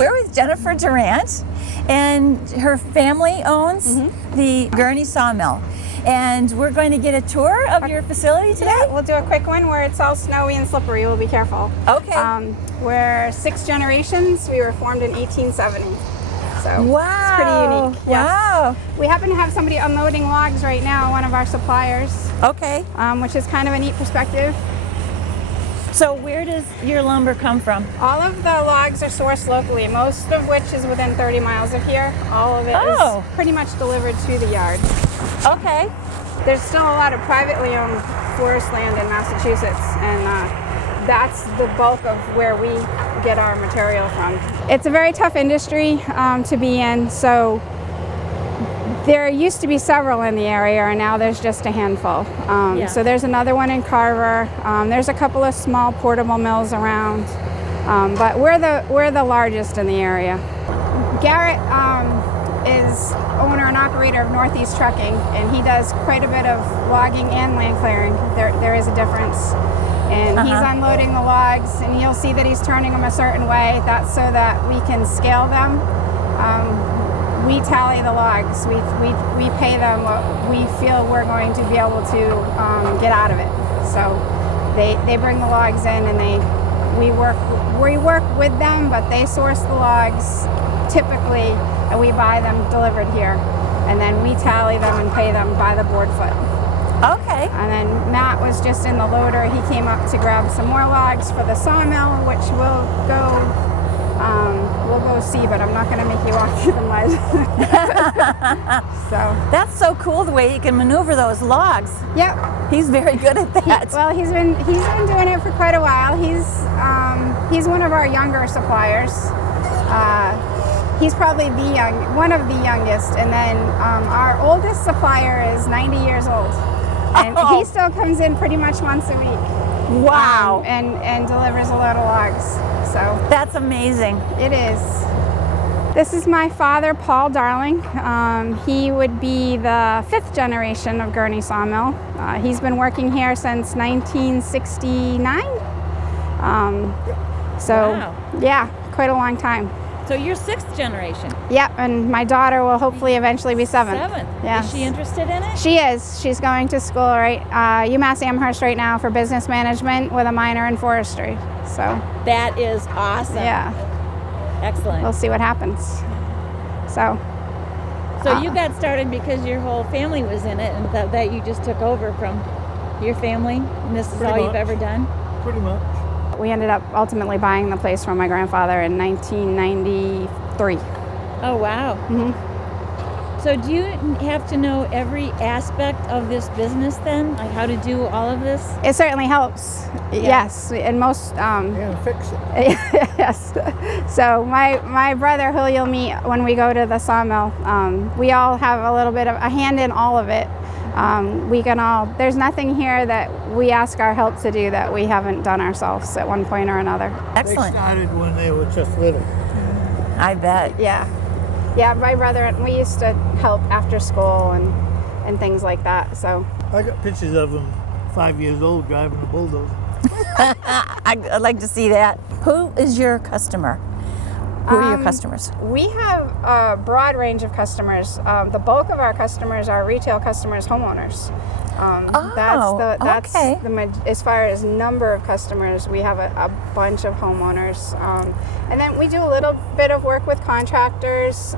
We're with Jennifer Durant, and her family owns the Gurney sawmill. And we're going to get a tour of your facility today? Yeah, we'll do a quick one where it's all snowy and slippery. We'll be careful. Okay. We're 6 generations. We were formed in 1870. So wow. It's pretty unique. Yes. Wow. We happen to have somebody unloading logs right now, one of our suppliers. Okay. Which is kind of a neat perspective. So where does your lumber come from? All of the logs are sourced locally, most of which is within 30 miles of here. All of it is pretty much delivered to the yard. Okay. There's still a lot of privately owned forest land in Massachusetts, and that's the bulk of where we get our material from. It's a very tough industry to be in, so there used to be several in the area, and now there's just a handful. So there's another one in Carver. There's a couple of small portable mills around, but we're the largest in the area. Garrett is owner and operator of Northeast Trucking, and he does quite a bit of logging and land clearing. There is a difference. And he's unloading the logs, and you'll see that he's turning them a certain way. That's so that we can scale them. We tally the logs. We pay them what we feel we're going to be able to get out of it. So they bring the logs in, and we work with them, but they source the logs typically, and we buy them delivered here, and then we tally them and pay them by the board foot. Okay. And then Matt was just in the loader. He came up to grab some more logs for the sawmill, which we'll go see, but I'm not going to make you walk through the mud. So that's so cool the way he can maneuver those logs. Yep. He's very good at that. He's been doing it for quite a while. He's one of our younger suppliers. He's probably one of the youngest, and then our oldest supplier is 90 years old, and he still comes in pretty much once a week. Wow! And delivers a load of logs. So that's amazing. It is. This is my father, Paul Darling. He would be the 5th generation of Gurney Sawmill. He's been working here since 1969. Yeah, quite a long time. So you're 6th generation. Yep, and my daughter will hopefully eventually be 7th. 7th. Yeah. Is she interested in it? She is. She's going to school UMass Amherst right now for business management with a minor in forestry. So that is awesome. Yeah. Excellent. We'll see what happens. So you got started because your whole family was in it, and that you just took over from your family, and this is all you've ever done? Pretty much. We ended up ultimately buying the place from my grandfather in 1993. Oh, wow. Mm-hmm. So do you have to know every aspect of this business then? Like how to do all of this? It certainly helps. Yeah. Yes. And most... fix it. Yes. So my brother, who you'll meet when we go to the sawmill, we all have a little bit of a hand in all of it. There's nothing here that we ask our help to do that we haven't done ourselves at one point or another. Excellent. They started when they were just little. I bet. Yeah. Yeah, my brother, we used to help after school and things like that, so. I got pictures of him 5 years old driving a bulldozer. I'd like to see that. Who is your customer? Who are your customers? We have a broad range of customers. The bulk of our customers are retail customers, homeowners. As far as number of customers, we have a bunch of homeowners. And then we do a little bit of work with contractors.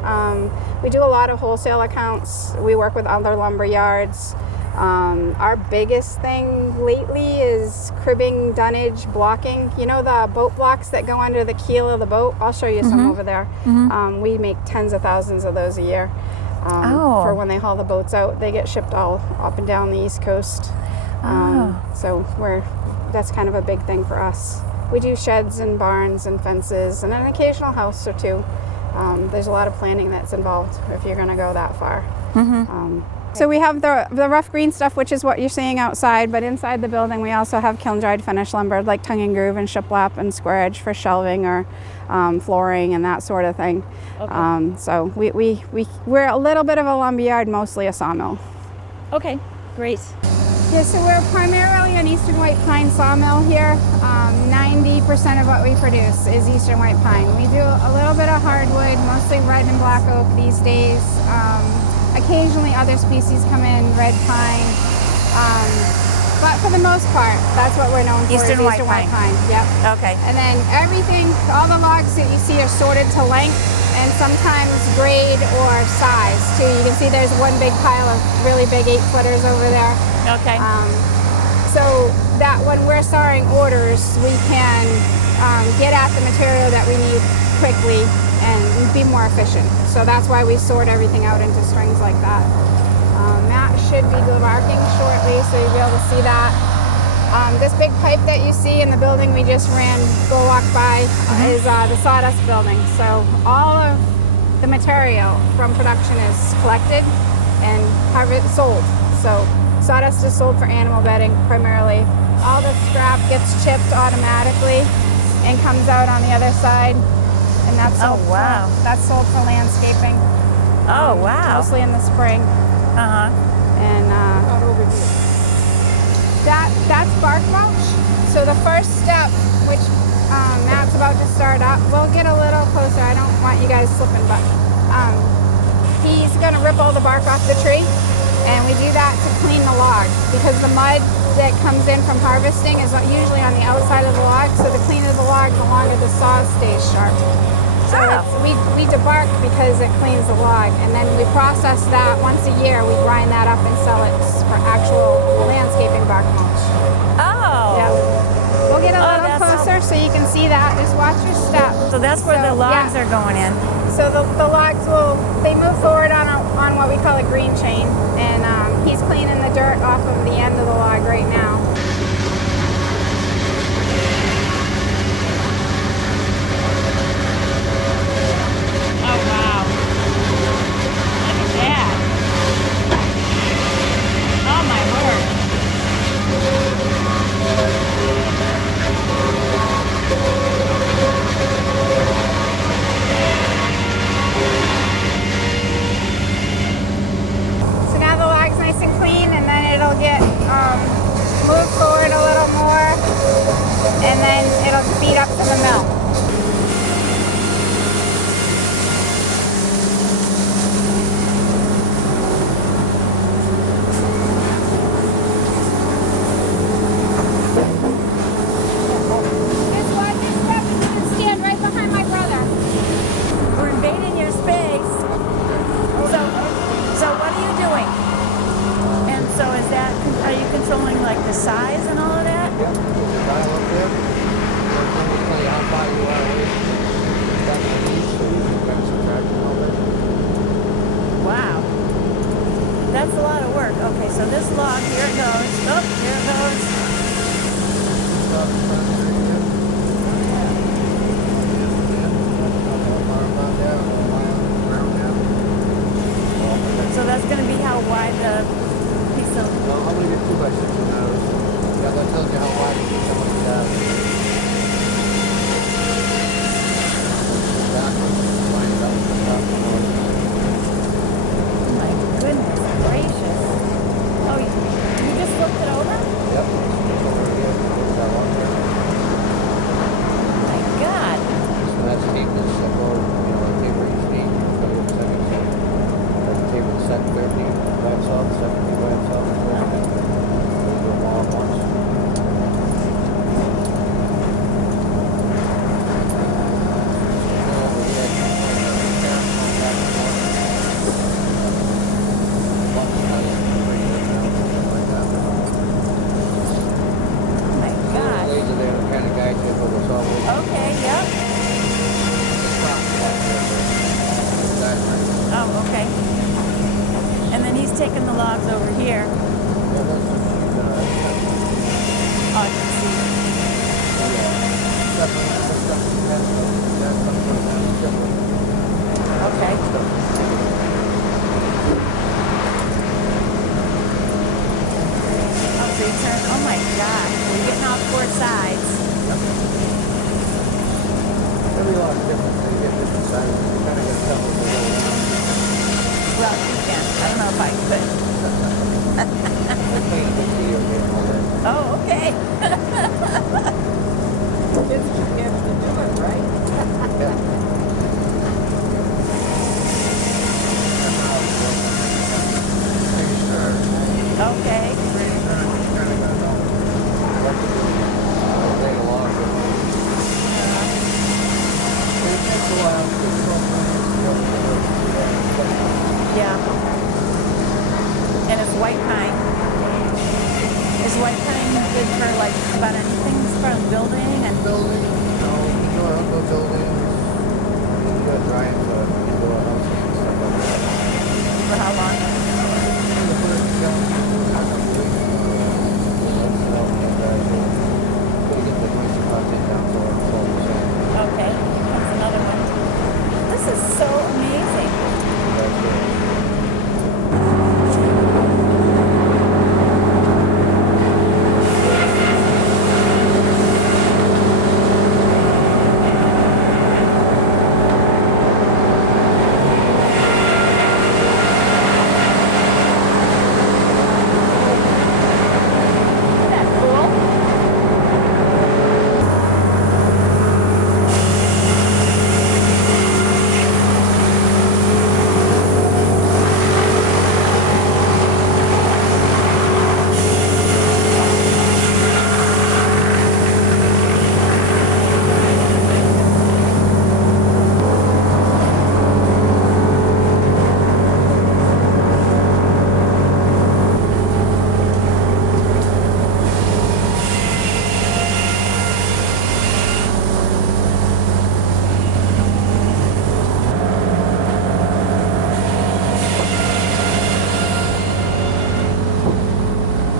We do a lot of wholesale accounts. We work with other lumber yards. Our biggest thing lately is cribbing, dunnage, blocking. You know the boat blocks that go under the keel of the boat? I'll show you some over there. We make tens of thousands of those a year. For when they haul the boats out. They get shipped all up and down the East Coast. So that's kind of a big thing for us. We do sheds and barns and fences and an occasional house or two. There's a lot of planning that's involved if you're going to go that far. So we have the rough green stuff, which is what you're seeing outside, but inside the building we also have kiln-dried finished lumber like tongue and groove and shiplap and square edge for shelving or flooring and that sort of thing. Okay. So we're a little bit of a lumberyard, mostly a sawmill. Okay, great. Yeah, so we're primarily an eastern white pine sawmill here. 90% of what we produce is eastern white pine. We do a little bit of hardwood, mostly red and black oak these days. Occasionally other species come in, red pine. But for the most part, that's what we're known for, Eastern is white eastern white pine. pine. Yep. Okay. And then everything, all the logs that you see are sorted to length and sometimes grade or size too. You can see there's one big pile of really big 8-footers over there. Okay. So that when we're sawing orders, we can get at the material that we need quickly and be more efficient. So that's why we sort everything out into strings like that. That should be debarking shortly, so you'll be able to see that. This big pipe that you see in the building we just walked by is the sawdust building. So all of the material from production is collected and sold. So sawdust is sold for animal bedding primarily. All the scrap gets chipped automatically and comes out on the other side. And that's sold, that's sold for landscaping. Oh, wow. Mostly in the spring. Uh-huh. And that's bark mulch. So the first step, which Matt's about to start up, we'll get a little closer. I don't want you guys slipping, but he's going to rip all the bark off the tree, and we do that to clean the log because the mud that comes in from harvesting is usually on the outside of the log. So the cleaner the log, the longer the saw stays sharp. So we debark because it cleans the log, and then we process that once a year. We grind that up and sell it for actual landscaping bark mulch. Oh. Yeah. We'll get a little closer so you can see that. Just watch your step. So that's where the logs are going in. So the logs they move forward on what we call a green chain, and he's cleaning the dirt off of the end of the log right now. Move forward a little more, and then it'll feed up to the mill. Just watch your step and you can stand right behind my brother. We're invading your space. So what are you doing? And so are you controlling like the size and all of that? Yeah, dial up there. Tell you how far you are away. Got my knees, so you can kind of subtract and all that. Wow. That's a lot of work. Okay, so this log, here it goes. Oh, here it goes. Stop in front of there again. So that's going to be how wide the piece of... No, I'm going to get 2x6 of those. Yeah, that tells you how wide it is. My goodness gracious. Oh, you just flipped it over? Yep. Oh my God. So that's steepness that goes, tapering steep. So it's second set. That's tapered set 13 by itself, 17 by itself. Those are long ones. Oh my gosh. Laser there to kind of guide you over the saw blade. Okay, yep. Oh, okay. And then he's taking the logs over here. Oh, I can see. Okay. Oh, so you turn, oh my gosh, we're getting off 4 sides. Every log is different, so you get different sizes. You kind of got to tell them to go around. Well, you can. I don't know if I could. We'll clean it with the game all day. Oh, okay. Kids should get to do it, right? Yeah. Okay. Yeah. And it's white pine. Is white pine good for like about anything from building and Building, indoor, outdoor buildings, drying for indoor housing and stuff like that. for how long? Okay. That's another one. This is so amazing. Isn't that cool?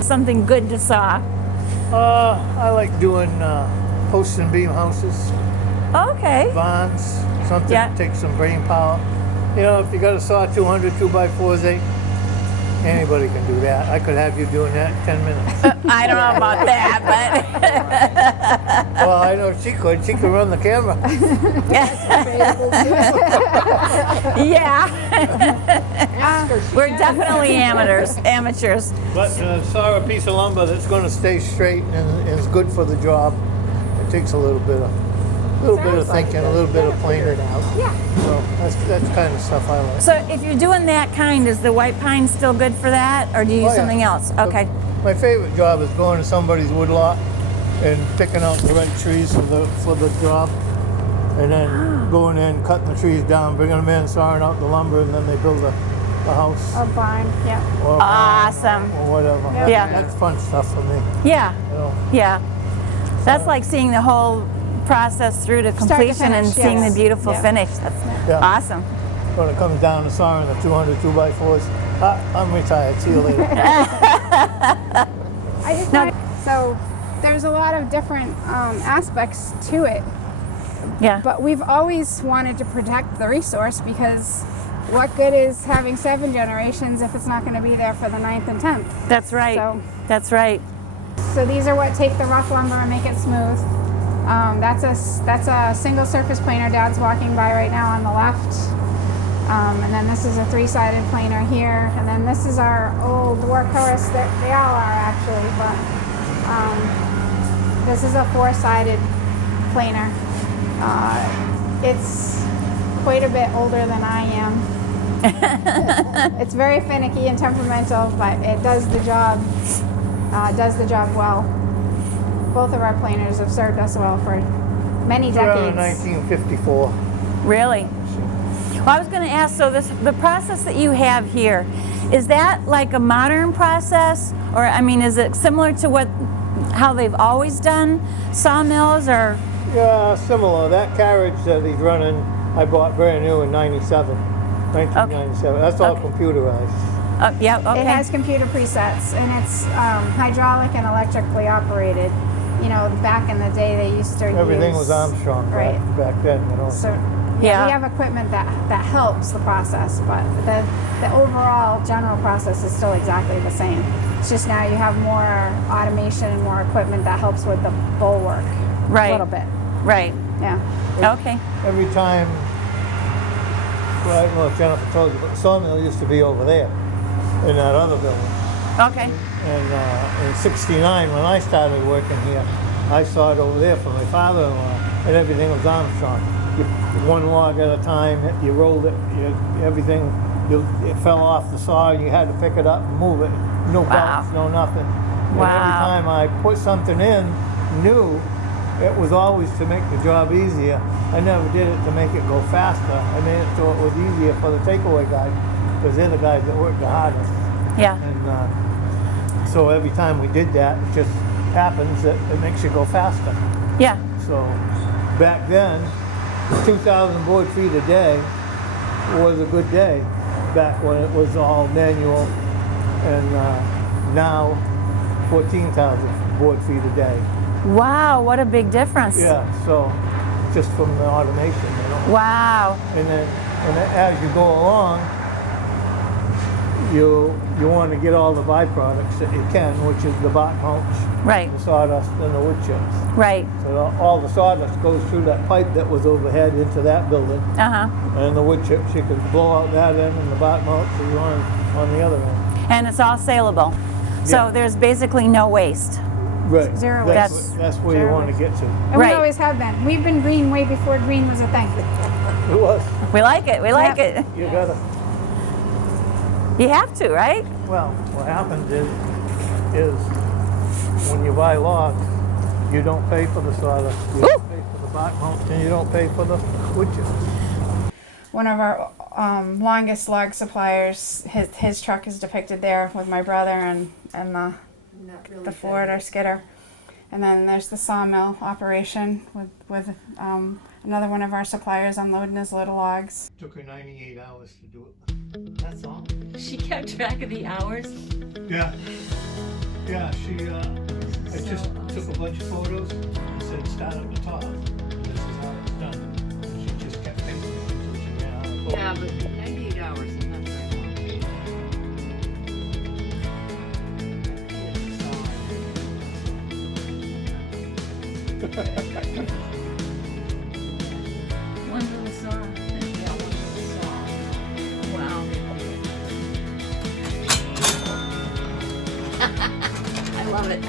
Something good to saw. I like doing post and beam houses, Okay. barns, something Yeah. to take some brain power. You know, if you got to saw 200 2x4s, anybody can do that. I could have you doing that in 10 minutes. I don't know about that, Well, I know she could. She could run the camera. but yeah. We're definitely amateurs. But saw a piece of lumber that's going to stay straight and is good for the job. It takes a little bit of thinking, a little bit of planing. Yeah. So that's kind of stuff I like. So if you're doing that kind, is the white pine still good for that, or do you use Oh, yeah. something else? Okay. My favorite job is going to somebody's woodlot and picking out the right trees for the job, and then going in, cutting the trees down, bringing them in, sawing out the lumber, and then they build a house A barn, yeah. or a barn Awesome. or whatever. Yeah. That's fun stuff for me. Yeah. You know. Yeah. That's like seeing the whole process through to to completion and finish, seeing yes. the beautiful Yeah. finish. That's Yeah. awesome. When it comes down to sawing the 200 2x4s, I'm retired. See you later. I just No. find, so there's a lot of different aspects to it, Yeah. but we've always wanted to protect the resource because what good is having 7 generations if it's not going to be there for the 9th and 10th? That's right. So- That's right. So these are what take the rough lumber and make it smooth. That's a single surface planer Dad's walking by right now on the left. And then this is a 3-sided planer here. And then this is our old workhorse. They all are actually, but this is a 4-sided planer. It's quite a bit older than I am. It's very finicky and temperamental, but it does the job. Does the job well. Both of our planers have served us well for many Around decades. 1954. Really? Well, I was going to ask, so the process that you have here, is that like a modern process? Or, I mean, is it similar to how they've always done sawmills, or? Yeah, similar. That carriage that he's running, I bought brand new in 1997. That's all Okay. computerized. Yeah, okay. It has computer presets, and it's hydraulic and electrically operated. You know, back in the day they used to Everything use, was Armstrong right. back then, you know. So Yeah. we have equipment that helps the process, but the overall general process is still exactly the same. It's just now you have more automation and more equipment that helps with the bowl work Right. a little bit. Right. Yeah. Okay. Every time Well, I don't know if Jennifer told you, but the sawmill used to be over there in that other building. Okay. And in '69, when I started working here, I saw it over there for my father-in-law, and everything was Armstrong. One log at a time, you rolled it, everything, it fell off the saw, and you had to pick it up and move it. No belts, no nothing. And every Wow. time I put something in new, it was always to make the job easier. I never did it to make it go faster. I made it so it was easier for the takeaway guys, because they're the guys that work the hardest. Yeah. And so every time we did that, it just happens that it makes you go faster. Yeah. So back then, 2,000 board feet a day was a good day, back when it was all manual, and now 14,000 board feet a day. Wow, what a big difference. Yeah, so just from the automation, you know. Wow. And then as you go along, you want to get all the byproducts that you can, which is the bark mulch, Right. the sawdust, and the wood chips. Right. So all the sawdust goes through that pipe that was overhead into that building, Uh-huh. and the wood chips, you can blow out that end, and the bark mulch is on the other end. And it's all saleable. So Yeah. there's basically no waste. Right. Zero That's, waste. that's where you Zero want to waste. get to. And Right. we always have been. We've been green way before green was a thing. It was. We like it. We like it. You gotta. You have to, right? Well, what happens is when you buy logs, you don't pay for the sawdust, you Ooh. don't pay for the bark mulch, and you don't pay for the wood chips. One of our longest log suppliers, his truck is depicted there with my brother and the Florida skidder. And then there's the sawmill operation with another one of our suppliers unloading his little logs. Took her 98 hours to do it. That's all. She kept track of the hours. Yeah. Yeah, I just took a bunch of photos and said start at the top. This is how it's done. And she just kept painting it until she ran out of photos. Yeah, but 98 hours is not very One little saw. long. Yeah, one little saw. Wow. I love it.